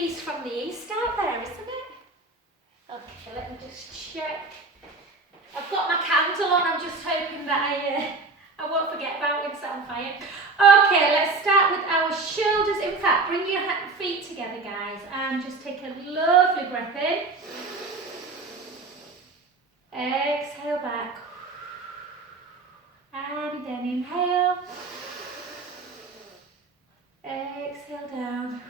beast from the east out there, isn't it? Okay, let me just check. I've got my candle on, I'm just hoping that I won't forget about it, it's on fire. Okay, let's start with our shoulders. In fact, bring your feet together, guys, and just take a lovely breath in. Exhale back. And again, inhale. Exhale down.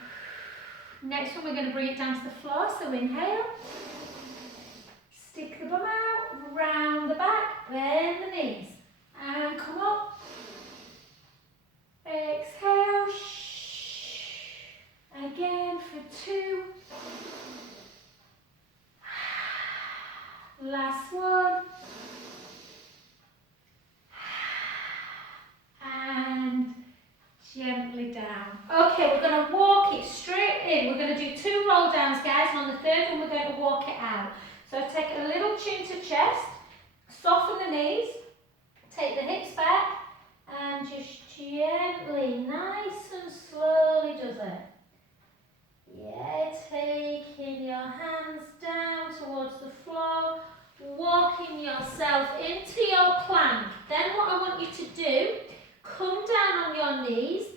Next one, we're going to bring it down to the floor, so inhale. Stick the bum out, round the back, bend the knees, and come up. Exhale. Again for 2. Last one. And gently down. Okay, we're going to walk it straight in. We're going to do 2 roll downs, guys, and on the third one, we're going to walk it out. So take a little chin to chest, soften the knees, take the hips back, and just gently, nice and slowly does it. Yeah, taking your hands down towards the floor, walking yourself into your plank. Then what I want you to do, come down on your knees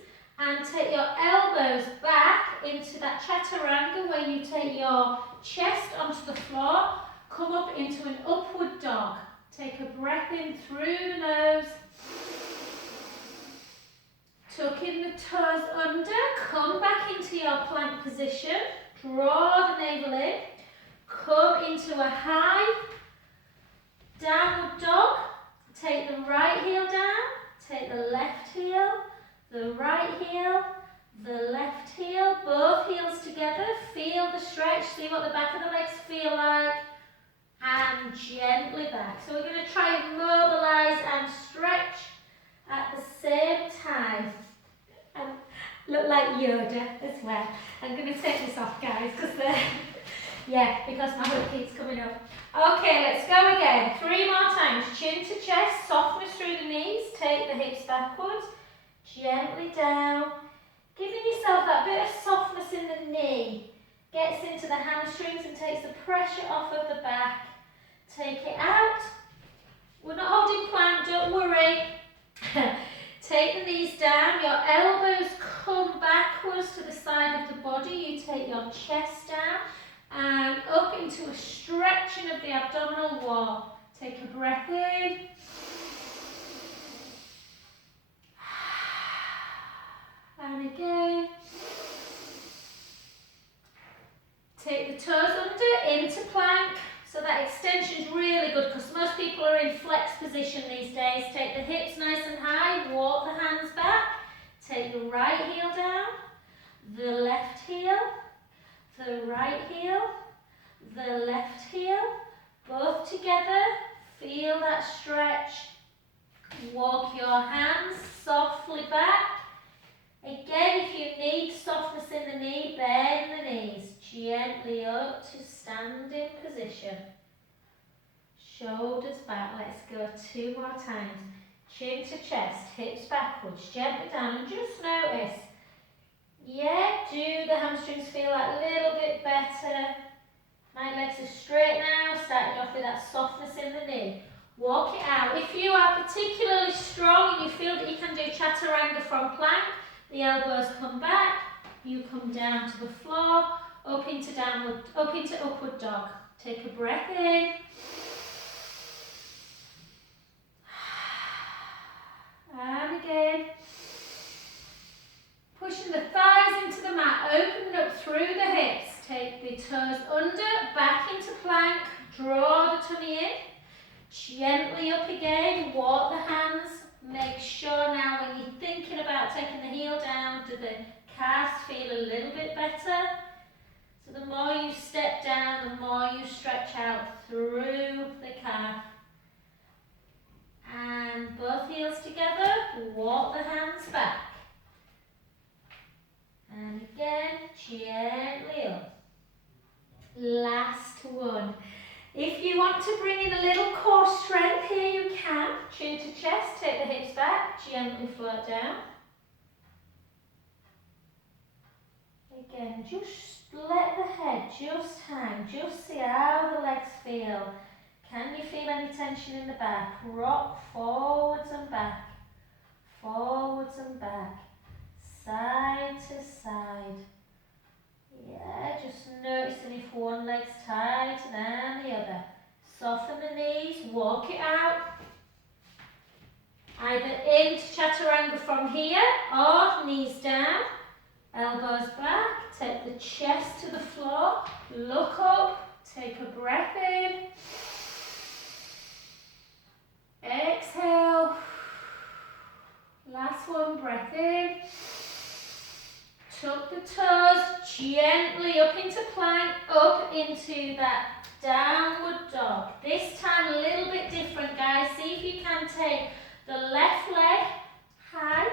and take your elbows back into that chaturanga where you take your chest onto the floor, come up into an upward dog. Take a breath in through the nose. Tuck in the toes under, come back into your plank position, draw the navel in, come into a high downward dog, take the right heel down, take the left heel, the right heel, the left heel, both heels together, feel the stretch, see what the back of the legs feel like, and gently back. So we're going to try and mobilise and stretch at the same time. And look like Yoda as well. I'm going to take this off, guys, because because my hook keeps coming up. Okay, let's go again. 3 more times. Chin to chest, softness through the knees. Take the hips backwards, gently down. Giving yourself that bit of softness in the knee. Gets into the hamstrings and takes the pressure off of the back. Take it out. We're not holding plank, don't worry. Take the knees down, your elbows come backwards to the side of the body. You take your chest down and up into a stretching of the abdominal wall. Take a breath in. And again. Take the toes under into plank. So that extension is really good because most people are in flex position these days. Take the hips nice and high, walk the hands back. Take the right heel down, the left heel, the right heel, the left heel, both together. Feel that stretch. Walk your hands softly back. Again, if you need softness in the knee, bend the knees gently up to standing position. Shoulders back, let's go 2 more times. Chin to chest, hips backwards, gently down, and just notice. Yeah, do the hamstrings feel a little bit better? My legs are straight now, starting off with that softness in the knee. Walk it out. If you are particularly strong and you feel that you can do chaturanga from plank, the elbows come back, you come down to the floor, up into upward dog. Take a breath in. And again. Pushing the thighs into the mat, open up through the hips. Take the toes under, back into plank, draw the tummy in. Gently up again, walk the hands. Make sure now when you're thinking about taking the heel down, do the calves feel a little bit better? So the more you step down, the more you stretch out through the calf. And both heels together, walk the hands back. And again, gently up. Last one. If you want to bring in a little core strength here, you can. Chin to chest, take the hips back, gently float down. Again, just let head, just hang, just see how the legs feel. Can you feel any tension in the back? Rock forwards and back, side to side. Yeah, just noticing if one leg's tighter than the other. Soften the knees, walk it out. Either into chaturanga from here or knees down, elbows back, take the chest to the floor, look up, take a breath in. Exhale. Last one, breath in. Tuck the toes gently up into plank, up into that downward dog. This time a little bit different, guys. See if you can take the left leg high,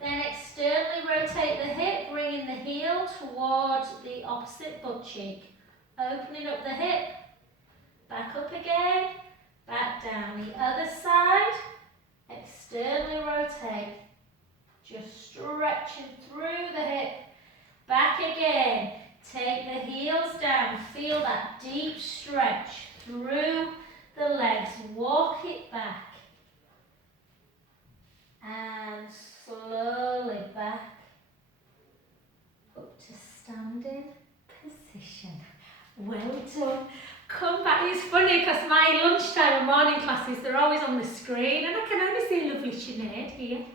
then externally rotate the hip, bringing the heel towards the opposite butt cheek. Opening up the hip, back up again, back down. The other side, externally rotate. Just stretching through the hip. Back again. Take the heels down. Feel that deep stretch through the legs. Walk it back. And slowly back up to standing position. Well done. Come back. It's funny because my lunchtime and morning classes, they're always on the screen and I can only see lovely Sinead here.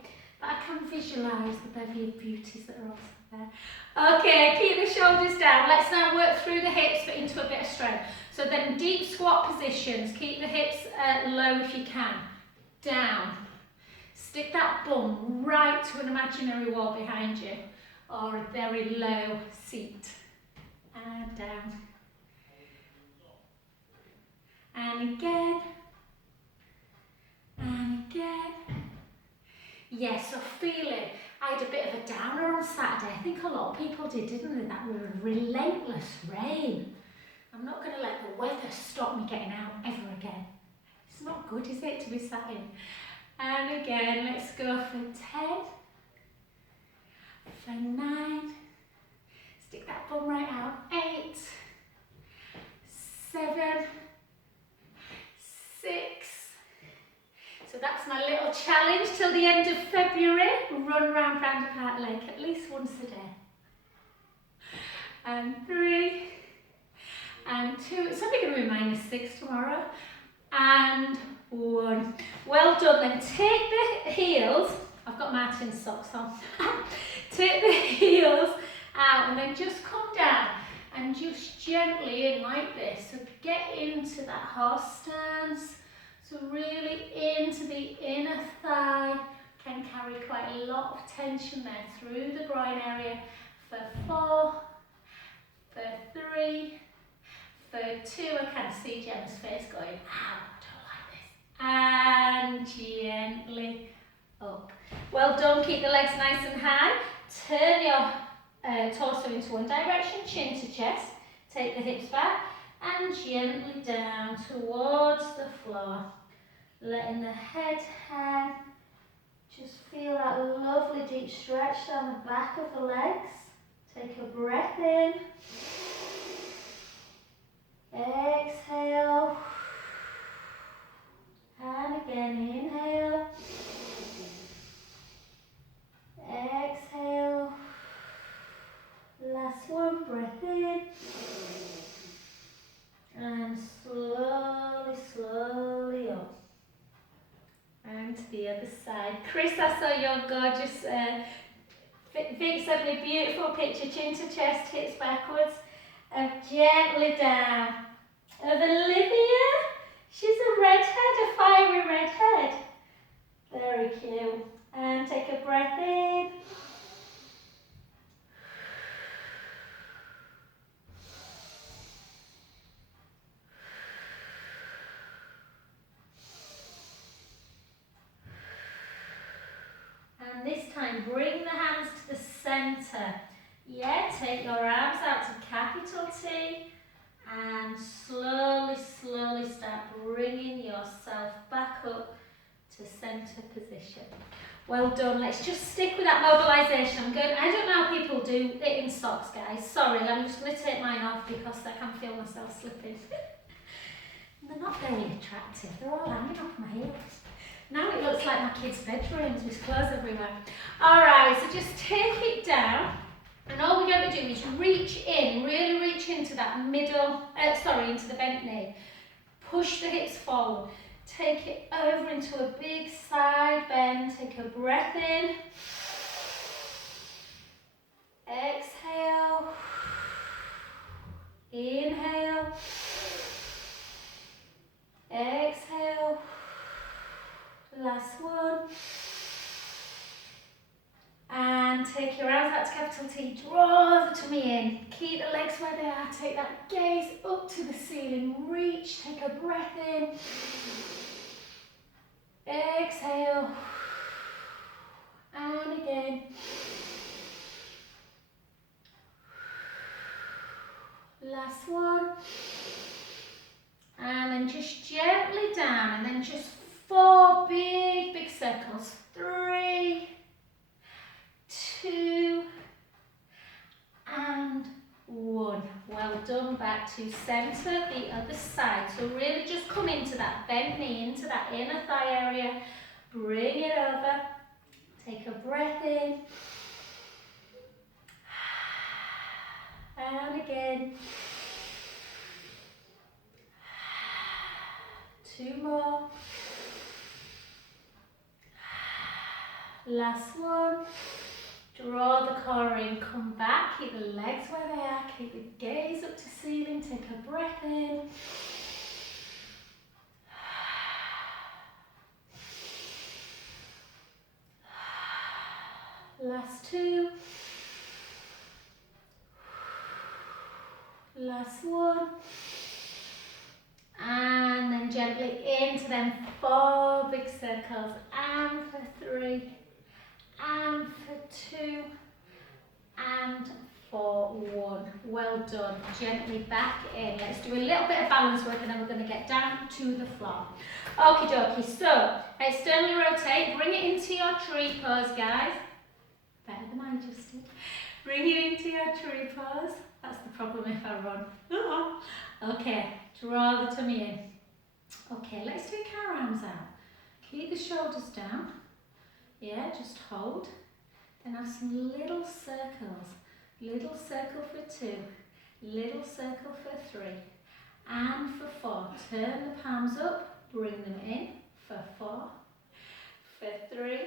But I can visualise the bevy of beauties that are also there. Okay, keep the shoulders down. Let's now work through the hips but into a bit of strength. So then deep squat positions. Keep the hips low if you can. Down. Stick that bum right to an imaginary wall behind you or a very low seat. And down. And again. And again. Yes, so feel it. I had a bit of a downer on Saturday. I think a lot of people did, didn't they? That was relentless rain. I'm not going to let the weather stop me getting out ever again. It's not good, is it, to be sat in? And again, let's go for 10, for 9, stick that bum right out, 8, 7, 6. So that's my little challenge till the end of February. Run round Round Park Lake at least once a day. And 3, and 2. It's only going to be -6 tomorrow. And 1. Well done then. Take the heels. I've got Martin's socks on. Take the heels out and then just come down and just gently in like this. So get into that horse stance. So really into the inner thigh. Can carry quite a lot of tension there through the groin area. For 4, for 3, for 2. I can see Gemma's face going, ow, I don't like this. And gently up. Well done, keep the legs nice and high. Turn your torso into one direction, chin to chest. Take the hips back and gently down towards the floor. Letting the head hang. Just feel that lovely deep stretch down the back of the legs. Take a breath in. Exhale. And again, inhale. Exhale. Last one, breath in. And slowly, slowly up. And to the other side. Chris, I saw your gorgeous, Vic sent me a beautiful picture, chin to chest, hips backwards, and gently down. Of Olivia, she's a redhead, a fiery redhead. Very cute. And take a breath in. And this time, bring the hands to the centre. Yeah, take your arms out to capital T. And slowly, slowly start bringing yourself back up to centre position. Well done. Let's just stick with that mobilisation. I don't know how people do it in socks, guys. Sorry, I'm just going to take mine off because I can feel myself slipping. They're not very attractive. They're all hanging off my heels. Now it looks like my kids' bedrooms with clothes everywhere. Alright, so just take it down. And all we're going to do is reach in, really reach into that middle, into the bent knee. Push the hips forward. Take it over into a big side bend. Take a breath in. Exhale. Inhale. Exhale. Last one. And take your arms out to capital T. Draw the tummy in. Keep the legs where they are. Take that gaze up to the ceiling. Reach. Take a breath in. Exhale. And again. Last one. And then just gently down. And then just 4 big circles. 3, 2, and 1. Well done. Back to centre, the other side. So really just come into that bent knee, into that inner thigh area. Bring it over. Take a breath in. And again. 2 more. Last one. Draw the core in, come back, keep the legs where they are, keep the gaze up to ceiling, take a breath in. Last 2. Last one. And then gently into them 4 big circles, and for 3. And for 2, and for 1. Well done. Gently back in. Let's do a little bit of balance work and then we're going to get down to the floor. Okie dokie. So, externally rotate. Bring it into your tree pose, guys. Better than I just did. Bring it into your tree pose. That's the problem if I run. Okay. Draw the tummy in. Okay, let's take our arms out. Keep the shoulders down. Yeah, just hold. Then have some little circles. Little circle for 2. Little circle for 3. And for 4. Turn the palms up. Bring them in. For 4. For 3.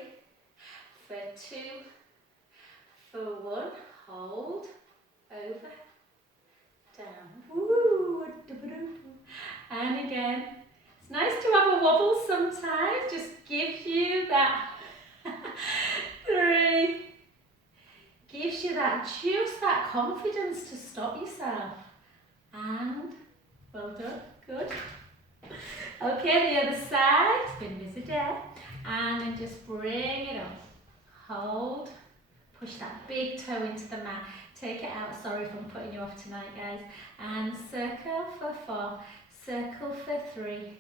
For 2. For 1. Hold. Over. Down. Woo. And again. It's nice to have a wobble sometimes. Just gives you that 3. Gives you just that confidence to stop yourself. And well done. Good. Okay, the other side. It's been a busy day. And then just bring it up. Hold. Push that big toe into the mat. Take it out. Sorry if I'm putting you off tonight, guys. And circle for 4. Circle for 3.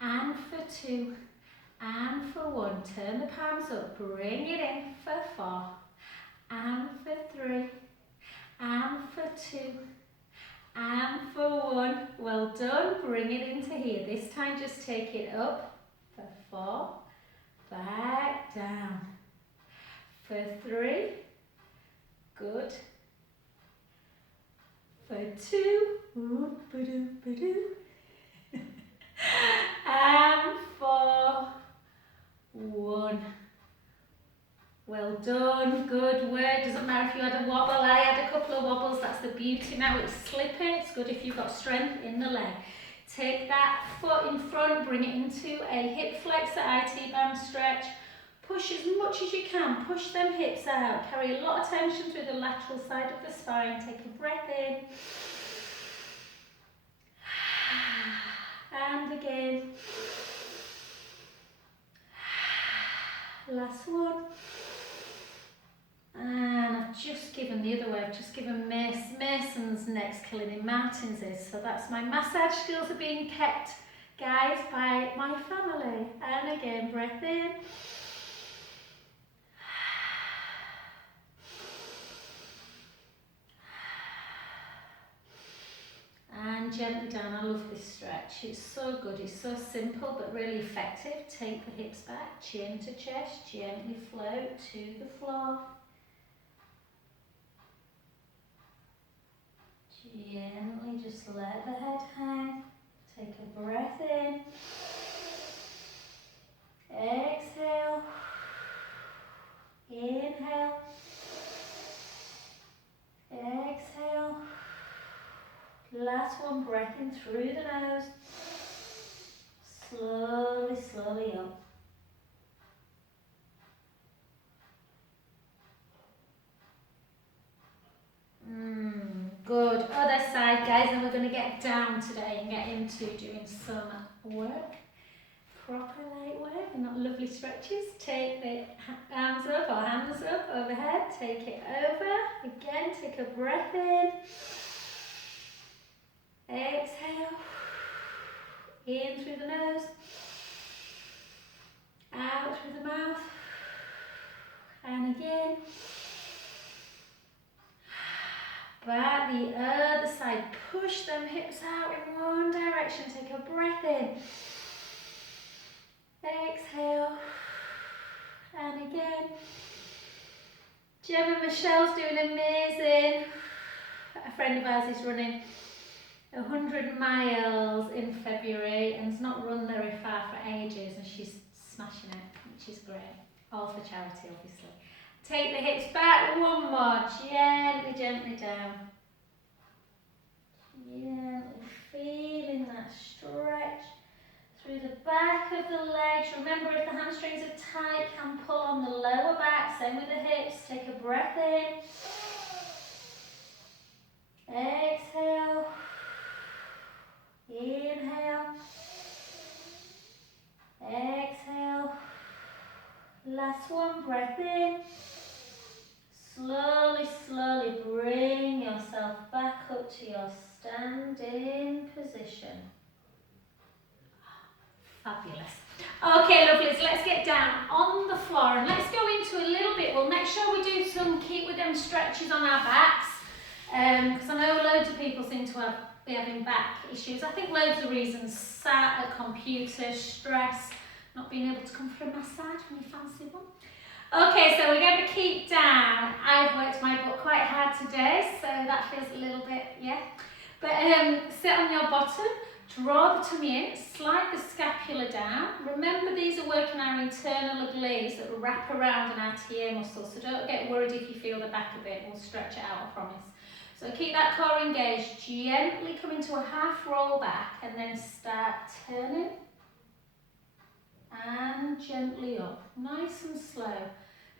And for 2. And for 1, turn the palms up, bring it in for 4, and for 3, and for 2, and for 1. Well done, bring it into here. This time just take it up for 4, back down, for 3, good, for 2, and for 1. Well done, good work. Doesn't matter if you had a wobble. I had a couple of wobbles. That's the beauty. Now it's slipping. It's good if you've got strength in the leg. Take that foot in front, bring it into a hip flexor IT band stretch. Push as much as you can. Push them hips out. Carry a lot of tension through the lateral side of the spine. Take a breath in. And again. Last one. And I've just given the other way, I've just given Mason's next killing in mountains is. So that's my massage skills are being kept, guys, by my family. And again, breath in. and gently down. I love this stretch. It's so good. It's so simple but really effective. Take the hips back, chin to chest, gently float to the floor. Gently just let the head hang. Take a breath in. Exhale. Inhale. Exhale. Last one, breath in through the nose. Slowly, slowly up. Good. Other side, guys, and we're going to get down today and get into doing some work. Proper light work and not lovely stretches. Take the arms up or hands up overhead. Take it over. Again, take a breath in. Exhale. In through the nose. Out through the mouth. And again. Back the other side. Push them hips out in one direction. Take a breath in. Exhale. And again. Gemma Michelle's doing amazing. A friend of ours is running 100 miles in February and has not run very far for ages, and she's smashing it, which is great. All for charity, obviously. Take the hips back, one more, gently, gently down. Gently feeling that stretch through the back of the legs. Remember, if the hamstrings are tight, can pull on the lower back. Same with the hips. Take a breath in. Exhale. Inhale. Exhale. Last one, breath in. Slowly, slowly bring yourself back up to your standing position. Fabulous. Okay, lovelies, let's get down on the floor and let's go into a little bit. We'll make sure we do some, keep with them stretches on our backs, because I know loads of people seem to be having back issues. I think loads of reasons: sat at computers, stress, not being able to come for a massage when you fancy one. Okay, so we're going to keep down. I've worked my butt quite hard today, so that feels a little bit, yeah. But sit on your bottom, draw the tummy in, slide the scapula down. Remember, these are working our internal obliques that will wrap around an our TA muscle, so don't get worried if you feel the back a bit. We'll stretch it out, I promise. So keep that core engaged. Gently come into a half roll back and then start turning. And gently up, nice and slow.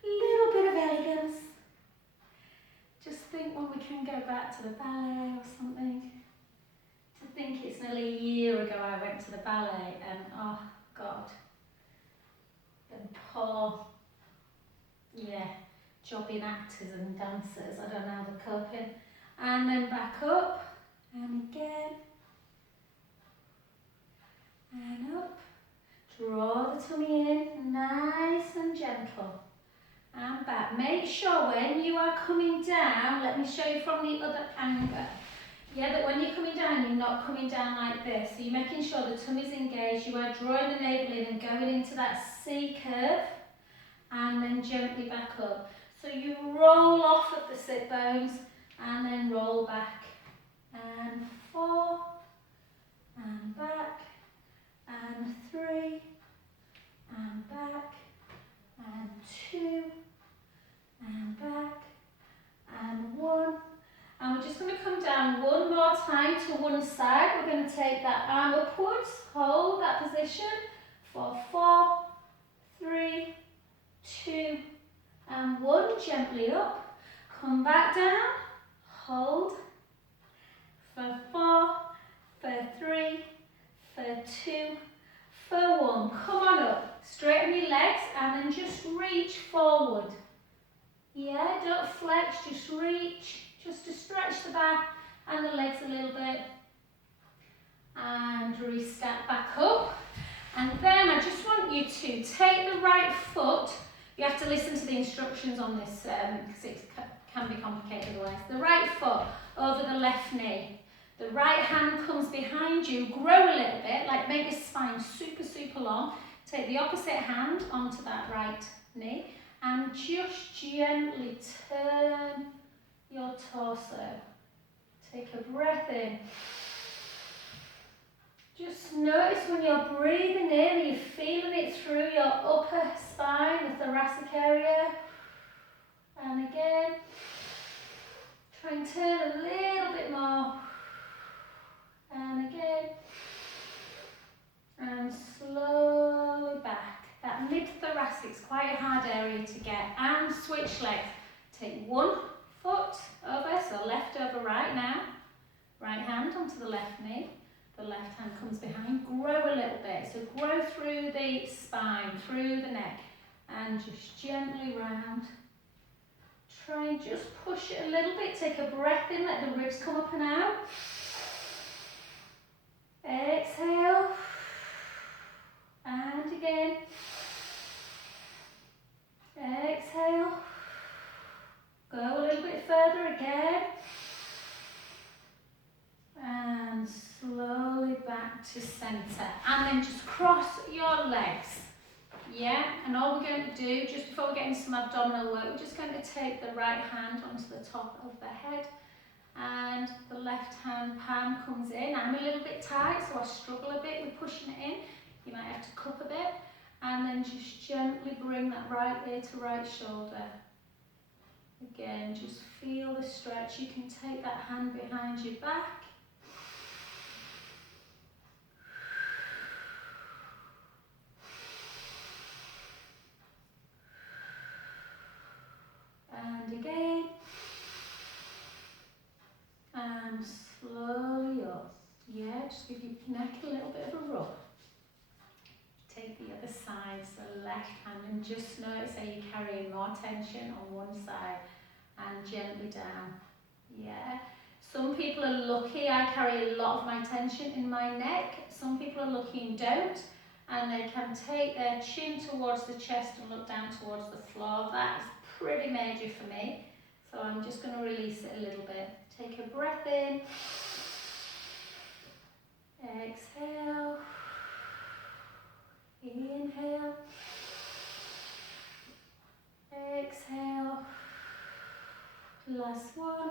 Little bit of elegance. Just think when we can go back to the ballet or something. To think it's nearly a year ago I went to the ballet and oh God, and poor, jobbing actors and dancers, I don't know how they're coping. And then back up, and again, and up. Draw the tummy in, nice and gentle, and back. Make sure when you are coming down, let me show you from the other angle, that when you're coming down, you're not coming down like this. So you're making sure the tummy's engaged, you are drawing the navel in and going into that C curve, and then gently back up. So you roll off of the sit bones, and then roll back, and 4, and back, and 3, and back, and 2, and back, and 1. And we're just going to come down one more time to one side. We're going to take that arm upwards, hold that position for 4, 3, 2, and 1. Gently up, come back down, hold for 4, for 3, for 2, for 1. Come on up, straighten your legs and then just reach forward. Yeah, don't flex, just reach, just to stretch the back and the legs a little bit. And restart back up. And then I just want you to take the right foot. You have to listen to the instructions on this because it can be complicated otherwise. The right foot over the left knee. The right hand comes behind you, grow a little bit, like make your spine super, super long. Take the opposite hand onto that right knee and just gently turn your torso. Take a breath in. Just notice when you're breathing in, you're feeling it through your upper spine, the thoracic area. And again, try and turn a little bit more. And again. And slowly back. That mid-thoracic is quite a hard area to get. And switch legs. Take one foot over, so left over right now. Right hand onto the left knee. The left hand comes behind. Grow a little bit. So grow through the spine, through the neck. And just gently round. Try and just push it a little bit. Take a breath in, let the ribs come up and out. Exhale. And again. Exhale. Go a little bit further again. And slowly back to centre. And then just cross your legs. Yeah, and all we're going to do, just before we get into some abdominal work, we're just going to take the right hand onto the top of the head. And the left hand palm comes in. I'm a little bit tight, so I struggle a bit with pushing it in. You might have to cup a bit. And then just gently bring that right ear to right shoulder. Again, just feel the stretch. You can take that hand behind your back. And again. And slowly up. Yeah, just give your neck a little bit of a rub. Take the other side, so left hand, and just notice how you're carrying more tension on one side and gently down. Yeah. Some people are lucky, I carry a lot of my tension in my neck. Some people are lucky and don't, and they can take their chin towards the chest and look down towards the floor. That is pretty major for me, so I'm just going to release it a little bit. Take a breath in. Exhale. Inhale. Exhale. Last one.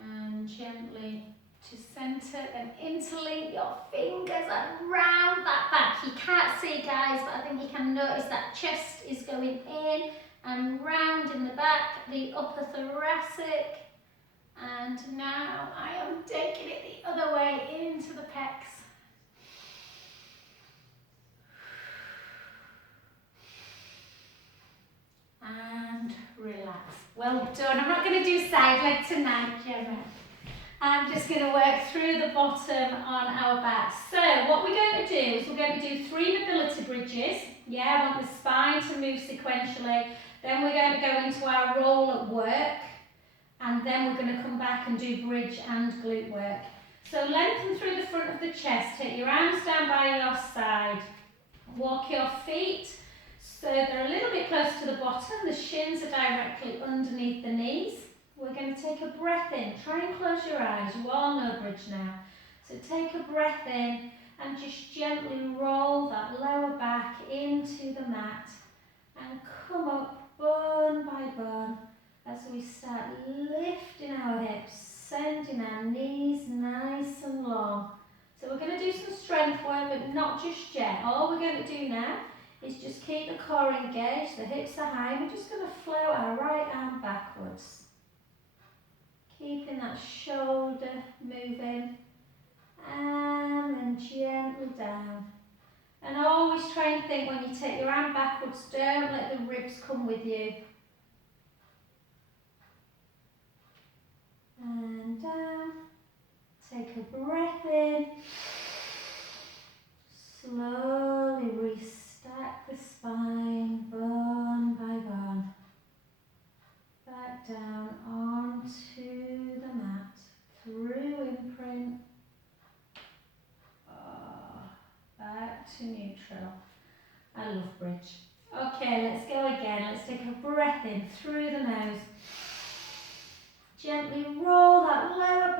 And gently to centre and interlink your fingers and round that back. You can't see, guys, but I think you can notice that chest is going in and round in the back, the upper thoracic. And now I am taking it the other way into the pecs. And relax. Well done. I'm not going to do side leg tonight, Gemma. I'm just going to work through the bottom on our back. So what we're going to do is we're going to do 3 mobility bridges. Yeah, I want the spine to move sequentially. Then we're going to go into our roll at work. And then we're going to come back and do bridge and glute work. So lengthen through the front of the chest. Take your arms down by your side. Walk your feet so they're a little bit close to the bottom. The shins are directly underneath the knees. We're going to take a breath in. Try and close your eyes. You all know bridge now. So take a breath in and just gently roll that lower back into the mat and come up bone by bone as we start lifting our hips, sending our knees nice and long. So we're going to do some strength work, but not just yet. All we're going to do now is just keep the core engaged, the hips are high, and we're just going to float our right arm backwards. Keeping that shoulder moving, and then gently down. And always try and think when you take your arm backwards, don't let the ribs come with you. And down. Take a breath in. Slowly restack the spine, bone by bone. Back down onto the mat, through imprint. Back to neutral. I love bridge. Okay, let's go again. Let's take a breath in through the nose. Gently roll that lower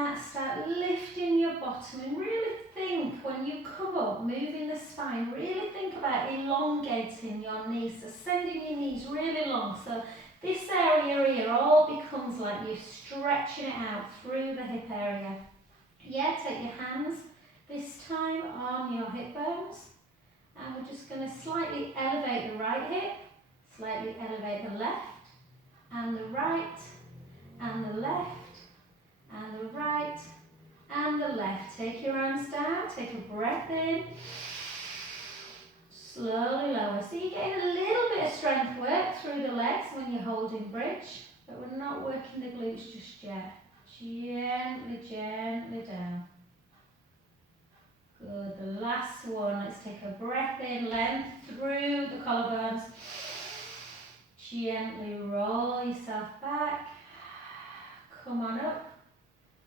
mat, start lifting your bottom and really think when you come up, moving the spine, really think about elongating your knees, so sending your knees really long. So this area here all becomes like you're stretching it out through the hip area. Yeah, take your hands this time on your hip bones, and we're just going to slightly elevate the right hip, slightly elevate the left, and the right, and the left, and the right, and the left. Take your arms down, take a breath in, slowly lower. So you're getting a little bit of strength work through the legs when you're holding bridge, but we're not working the glutes just yet. Gently, gently down. Good, the last one. Let's take a breath in, length through the collarbones. Gently roll yourself back. Come on up.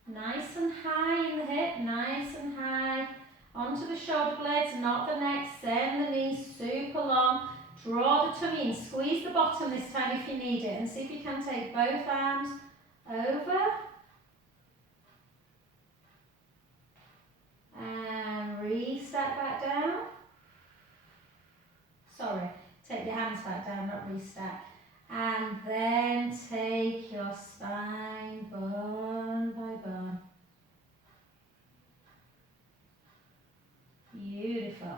Nice and high in the hip, nice and high. Onto the shoulder blades, not the neck. Send the knees super long. Draw the tummy in. Squeeze the bottom this time if you need it. And see if you can take both arms over. And restart back down. Sorry, take your hands back down, not restart. And then take your spine bone by bone. Beautiful.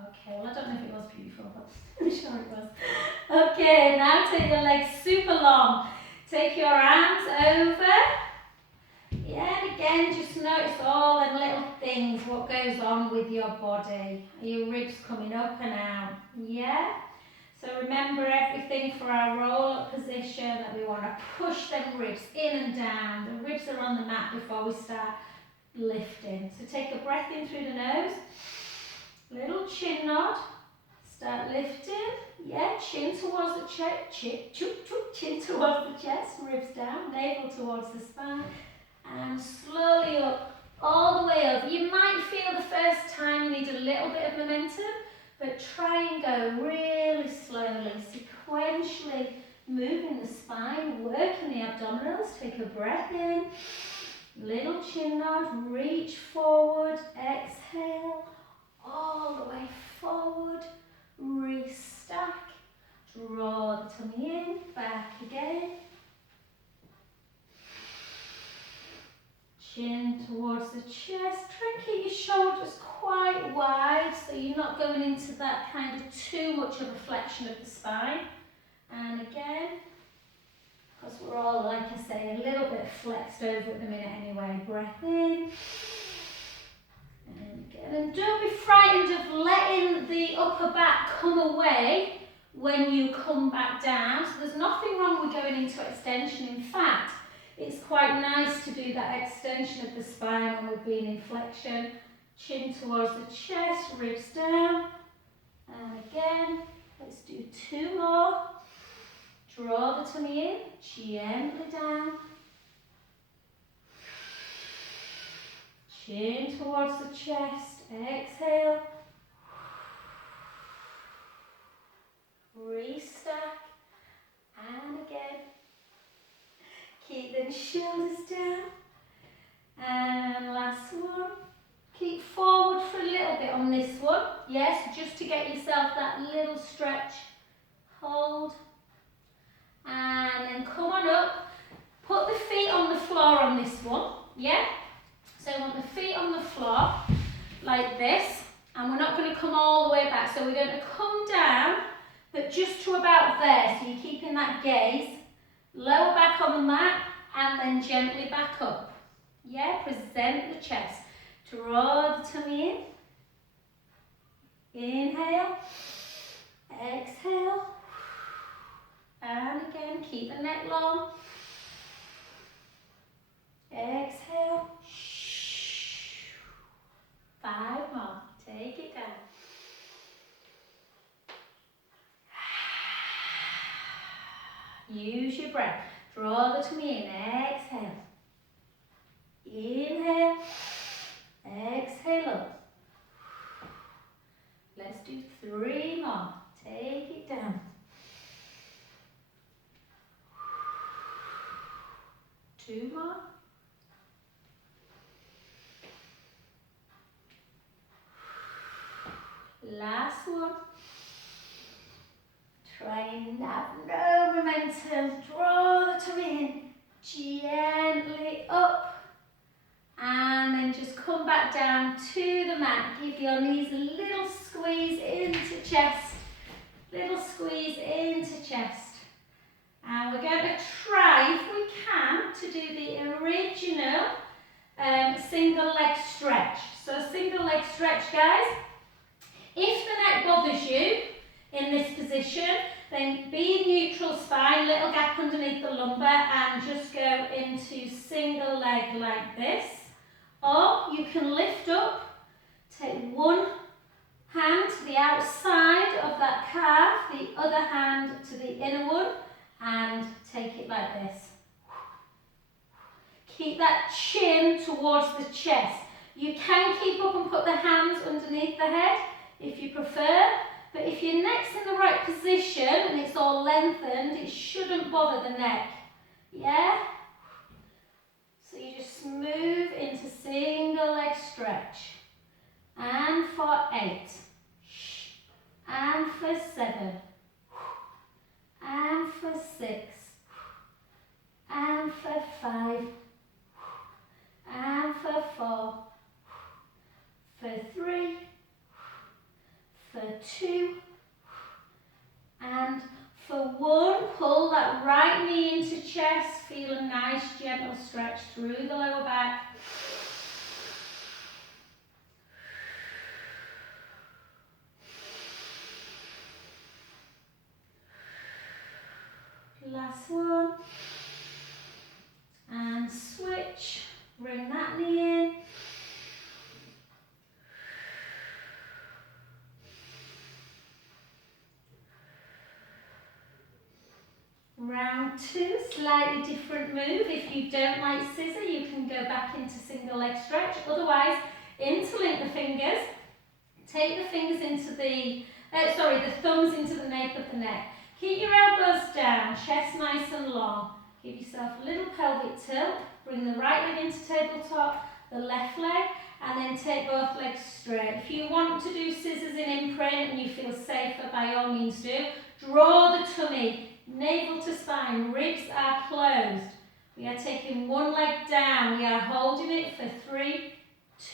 Okay, well I don't know if it was beautiful, but I'm sure it was. Okay, now take your legs super long. Take your arms over. Yeah, and again, just notice all the little things, what goes on with your body. Are your ribs coming up and out? Yeah? So remember everything for our roll-up position, that we want to push them ribs in and down. The ribs are on the mat before we start lifting. So take a breath in through the nose. Little chin nod. Start lifting. Yeah, chin towards the chest. Chin towards the chest. Ribs down. Navel towards the spine. And slowly up. All the way up. You might feel the first time you need a little bit of momentum, but try and go really slowly, sequentially moving the spine, working the abdominals. Take a breath in, little chin nod, reach forward, exhale, all the way forward, restack, draw the tummy in, back again. Chin towards the chest. Try and keep your shoulders quite wide so you're not going into that kind of too much of a flexion of the spine. And again, because we're all, like I say, a little bit flexed over at the minute anyway. Breath in. And again. And don't be frightened of letting the upper back come away when you come back down. So there's nothing wrong with going into extension. In fact, it's quite nice to do that extension of the spine when we've been in flexion. Chin towards the chest, ribs down. And again, let's do two more. Draw the tummy in, gently down. Chin towards the chest, exhale. Restack. And again. Keep the shoulders down. And last one. Keep forward for a little bit on this one. Yes, just to get yourself that little stretch. Hold. And then come on up. Put the feet on the floor on this one. Yeah? So I want the feet on the floor like this. And we're not going to come all the way back. So we're going to come down, but just to about there. So you're keeping that gaze. Lower back on the mat and then gently back up. Yeah, present the chest. Draw the tummy in. Inhale. Exhale. And again, keep the neck long. Exhale. 5 more. Take it down. Use your breath. Draw the tummy in. Exhale. Inhale. Exhale up. Let's do 3 more. Take it down. 2 more. Last one. Try and have no momentum. Draw the tummy in. Gently up. And then just come back down to the mat. Give your knees a little squeeze into chest. Little squeeze into chest. And we're going to try, if we can, to do the original single leg stretch. So single leg stretch, guys. If the neck bothers you in this position, then be in neutral spine, little gap underneath the lumbar, and just go into single leg like this. Or you can lift up, take one hand to the outside of that calf, the other hand to the inner one, and take it like this. Keep that chin towards the chest. You can keep up and put the hands underneath the head if you prefer, but if your neck's in the right position and it's all lengthened, it shouldn't bother the neck. Yeah? So you just move into single leg stretch. And for 8. And for 7. And for 6. And for 5. And for 4. For 3. For 2. And for 1, pull that right knee into chest. Feel a nice gentle stretch through the lower back. Last one. And switch. Bring that knee in. Round 2, slightly different move. If you don't like scissor, you can go back into single leg stretch. Otherwise, interlink the fingers. Take the fingers into the thumbs into the nape of the neck. Keep your elbows down, chest nice and long. Give yourself a little pelvic tilt. Bring the right leg into tabletop, the left leg, and then take both legs straight. If you want to do scissors in imprint and you feel safer, by all means do. Draw the tummy, navel to spine, ribs are closed. We are taking one leg down. We are holding it for 3,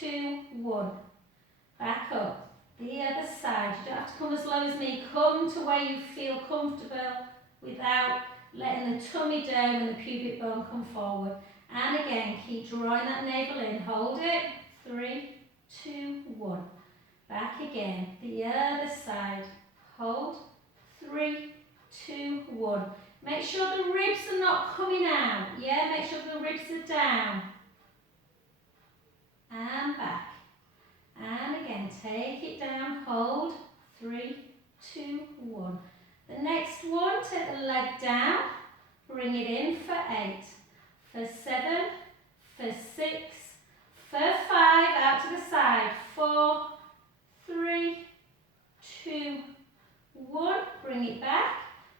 2, 1. Back up. The other side. You don't have to come as low as me. Come to where you feel comfortable without letting the tummy down and the pubic bone come forward. And again, keep drawing that navel in. Hold it. 3, 2, 1. Back again. The other side. Hold. 3, 2, 1. Make sure the ribs are not coming out. Yeah, make sure the ribs are down. And back. And again, take it down, hold, 3, 2, 1. The next one, take the leg down, bring it in for 8, for 7, for 6, for 5, out to the side, 4, 3, 2, 1, bring it back,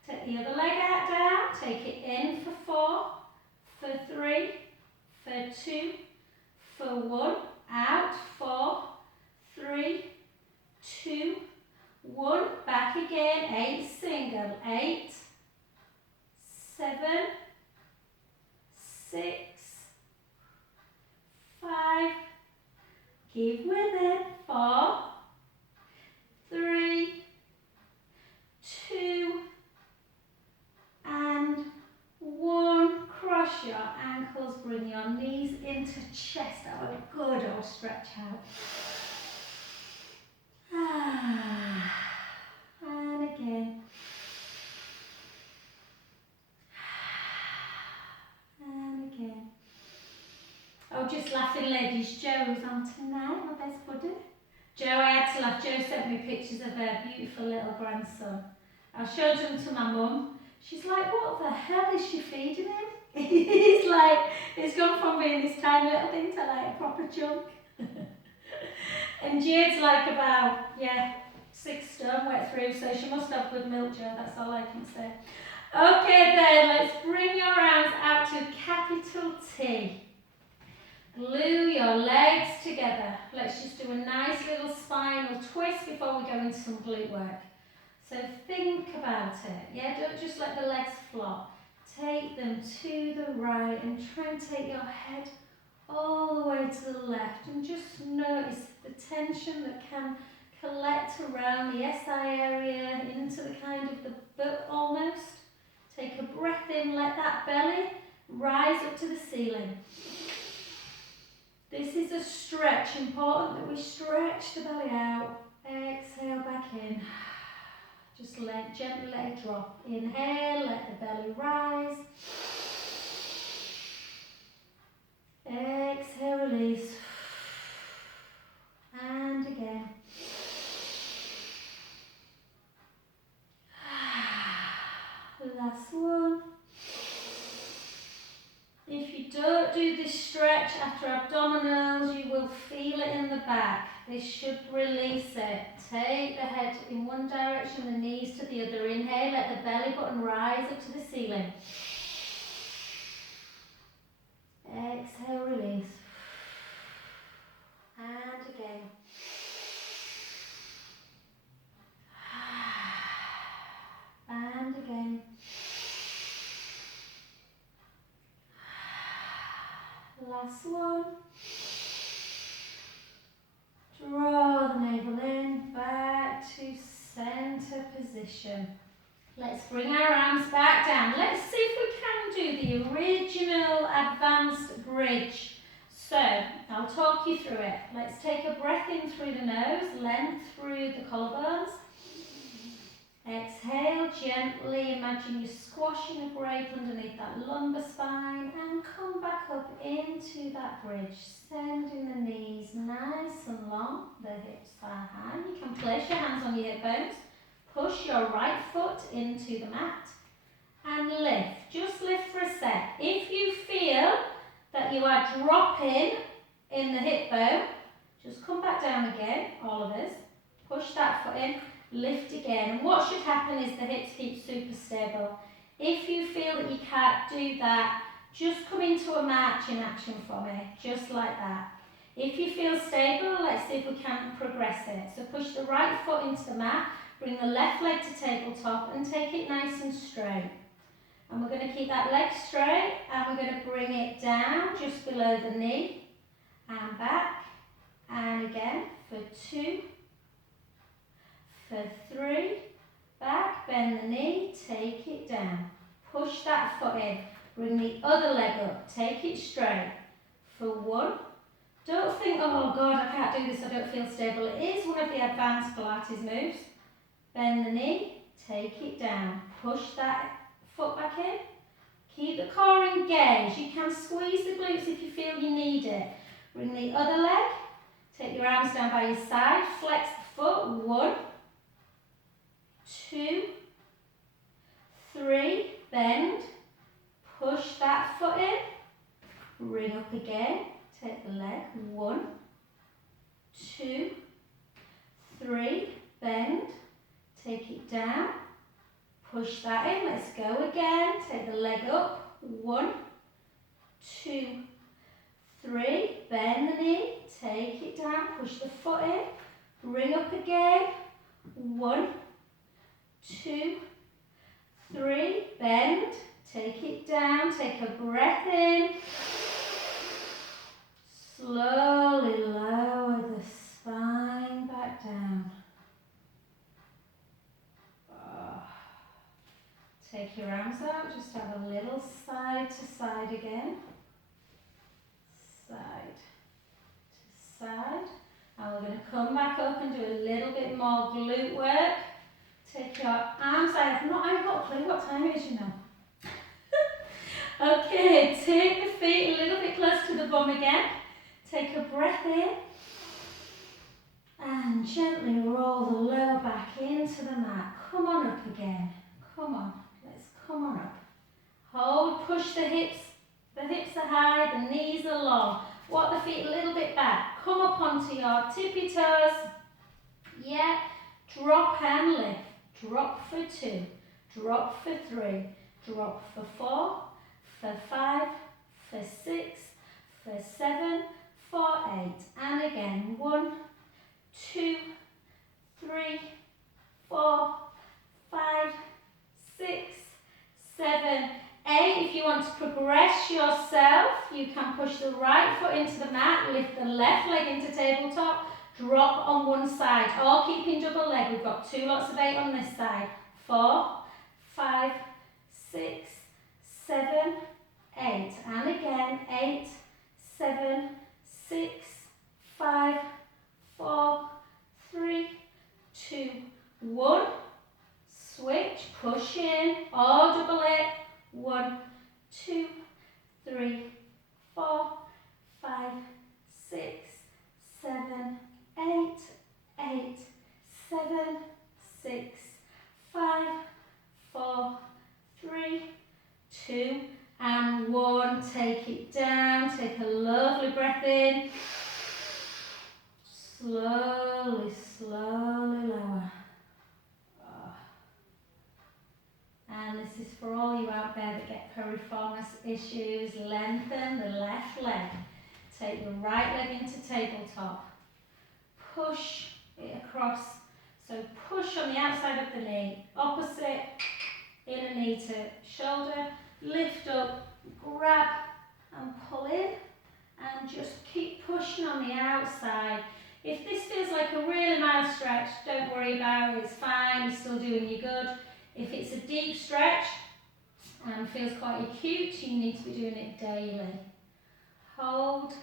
take the other leg out down, take it in for 4, for 3, for 2, for 1, out, 4, 3, 2, 1, back again, 8 single, 8, 7, 6, 5, keep with it, 4, 3, 2, and 1, cross your ankles, bring your knees into chest, have a good old stretch out. And again. And again. Oh, just laughing ladies, Joe's on tonight, my best buddy. Joe, I had to laugh. Joe sent me pictures of her beautiful little grandson. I showed them to my mum. She's like, what the hell is she feeding him? He's like, he's gone from being this tiny little thing to like a proper chunk. And Jade's like about, 6 stone wet through, so she must have good milk, Joe, that's all I can say. Okay then, let's bring your arms out to capital T. Glue your legs together. Let's just do a nice little spinal twist before we go into some glute work. So think about it. Yeah, don't just let the legs flop. Take them to the right and try and take your head all the way to the left, and just notice the tension that can collect around the SI area into the kind of the butt almost. Take a breath in, let that belly rise up to the ceiling. This is a stretch, important that we stretch the belly out. Exhale back in. Just gently let it drop. Inhale, let the belly rise. Exhale, release. And again. Last one. If you don't do this stretch after abdominals, you will feel it in the back. This should release it. Take the head in one direction, the knees to the other. Inhale, let the belly button rise up to the ceiling. Exhale, release. And again. And again. Last one. Draw the navel in, back to center position. Let's bring our arms back down. Let's see if we can do the original advanced bridge. So, I'll talk you through it. Let's take a breath in through the nose, length through the collarbones. Exhale, gently imagine you're squashing a break underneath that lumbar spine, and come back up into that bridge, sending the knees nice and long, the hips are high. You can place your hands on your hip bones, push your right foot into the mat and lift. Just lift for a sec. If you feel that you are dropping in the hip bone, just come back down again, all of us. Push that foot in. Lift again, and what should happen is the hips keep super stable. If you feel that you can't do that, just come into a marching action for me, just like that. If you feel stable, let's see if we can progress it. So push the right foot into the mat, bring the left leg to tabletop and take it nice and straight. And we're going to keep that leg straight, and we're going to bring it down just below the knee and back, and again for 2, for 3, back, bend the knee, take it down. Push that foot in, bring the other leg up, take it straight. For 1, don't think, oh God, I can't do this, I don't feel stable. It is one of the advanced Pilates moves. Bend the knee, take it down. Push that foot back in. Keep the core engaged. You can squeeze the glutes if you feel you need it. Bring the other leg, take your arms down by your side, flex the foot. 1, 2, 3, bend, push that foot in, bring up again, take the leg, 1, 2, 3, bend, take it down, push that in, let's go again, take the leg up, 1, 2, 3, bend the knee, take it down, push the foot in, bring up again, 1, 2, 3, bend, take it down, take a breath in, slowly lower the spine back down. Take your arms out, just have a little side to side again, side to side, and we're going to come back up and do a little bit more glute work. Take your arms out. I've got a clue what time it is, you know. Okay, take the feet a little bit close to the bum again. Take a breath in. And gently roll the lower back into the mat. Come on up again. Come on. Let's come on up. Hold, push the hips. The hips are high, the knees are long. Walk the feet a little bit back. Come up onto your tippy toes. Yeah. Drop and lift. Drop for 2, drop for 3, drop for 4, for 5, for 6, for 7, progress yourself, you can push the right foot into the mat, lift the left leg into tabletop, drop on one side, all keeping double leg. We've got 2 lots of 8 on this side. 4, 5, 6, 7, 8. And again, 8, 7, 6, 5, 4, 3, 2, 1. Switch, push in, or double it. 1, 2, 3, 4, 5, 6, 7, 8, 8, 7, 6, 5, 4, 3, 2, and 1. Take it down, take a lovely breath in. Slowly, slowly lower. And this is for all you out there that get piriformis issues. Lengthen the left leg. Take the right leg into tabletop. Push it across. So push on the outside of the knee. Opposite inner knee to shoulder. Lift up, grab and pull in. And just keep pushing on the outside. If this feels like a really mild stretch, don't worry about it. It's fine. You're still doing you good. If it's a deep stretch and feels quite acute, you need to be doing it daily. Hold.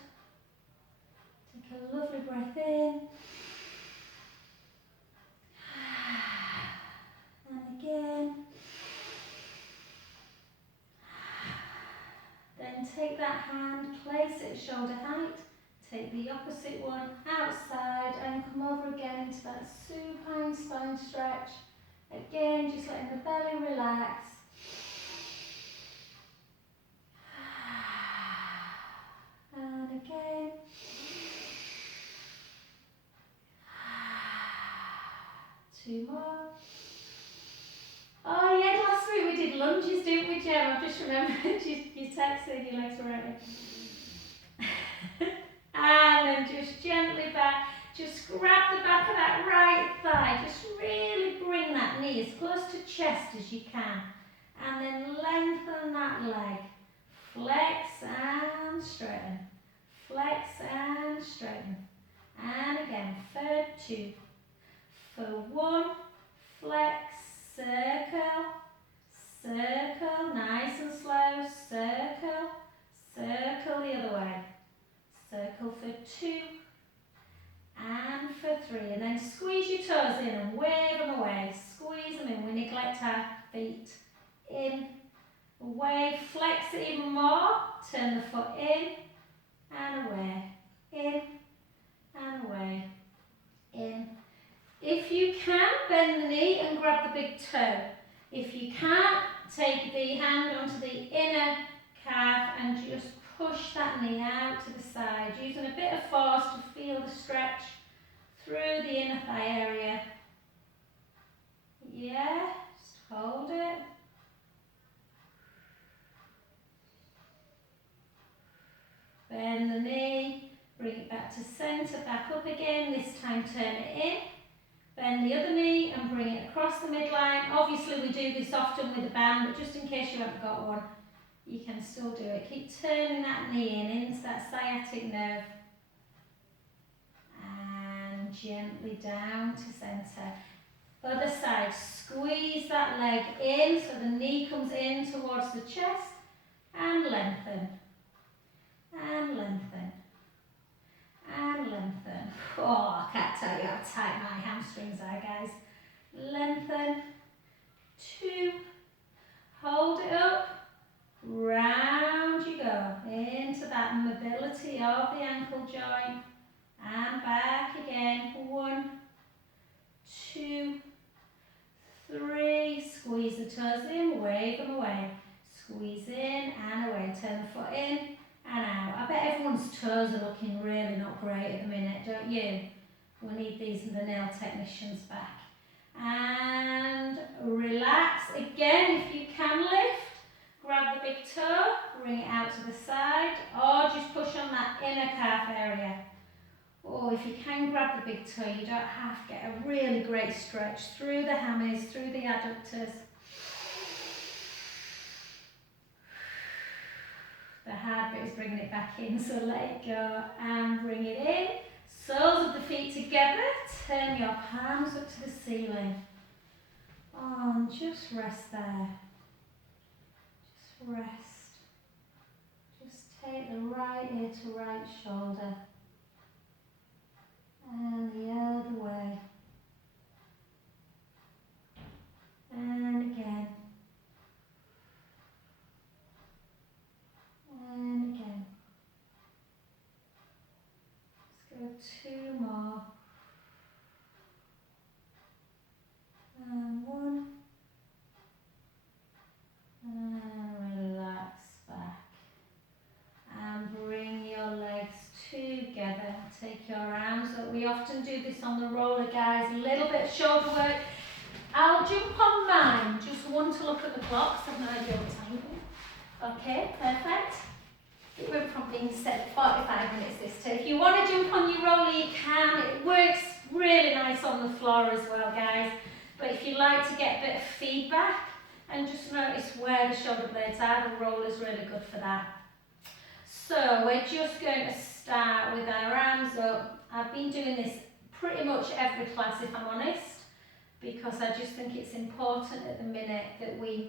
Take a lovely breath in. And again. Then take that hand, place it at shoulder height. Take the opposite one outside and come over again into that supine spine stretch. Again, just letting the belly relax. And again. Two more. Oh yeah, last week we did lunges, didn't we, Jem? I've just remembered you texted, your legs were ready. And then just gently back. Just grab the back of that right thigh. Just really bring that knee as close to chest as you can. And then lengthen that leg. Flex and straighten. Flex and straighten. And again, third 2. For 1, flex, circle, circle, nice and slow, circle, circle the other way. Circle for 2. And for 3, and then squeeze your toes in and wave them away. Squeeze them in. We neglect our feet. In, away. Flex it even more. Turn the foot in and away. In and away. In. If you can, bend the knee and grab the big toe. If you can't, take the hand onto the inner calf and just push that knee out to the side, using a bit of force to feel the stretch through the inner thigh area. Yeah, just hold it. Bend the knee, bring it back to centre, back up again, this time turn it in. Bend the other knee and bring it across the midline. Obviously we do this often with a band, but just in case you haven't got one, you can still do it. Keep turning that knee in into that sciatic nerve. And gently down to centre. Other side, squeeze that leg in so the knee comes in towards the chest. And lengthen. And lengthen. And lengthen. Oh, I can't tell you how tight my hamstrings are, guys. Lengthen. 2. Hold it up. Round you go into that mobility of the ankle joint and back again. 1, 2, 3. Squeeze the toes in, wave them away. Squeeze in and away. Turn the foot in and out. I bet everyone's toes are looking really not great at the minute, don't you? We need these the nail technicians back. And relax again if you can lift. Grab the big toe, bring it out to the side, or just push on that inner calf area. Or if you can grab the big toe, you don't have to get a really great stretch through the hammies, through the adductors. it's bringing it back in, so let it go and bring it in. Soles of the feet together, turn your palms up to the ceiling. Oh, and just rest there. Just rest. Just take the right ear to right shoulder. And the other way. And again. And again. Let's go 2 more. And 1. And relax back. And bring your legs together. Take your arms up. We often do this on the roller, guys. A little bit of shoulder work. I'll jump on mine. Just one to look at the clock, so I've no idea what time. Okay, perfect. It went from being set 45 minutes this time. If you want to jump on your roller, you can. It works really nice on the floor as well, guys. But if you like to get a bit of feedback and just notice where the shoulder blades are, the roller's really good for that. So we're just going to start with our arms up. I've been doing this pretty much every class, if I'm honest, because I just think it's important at the minute that we move.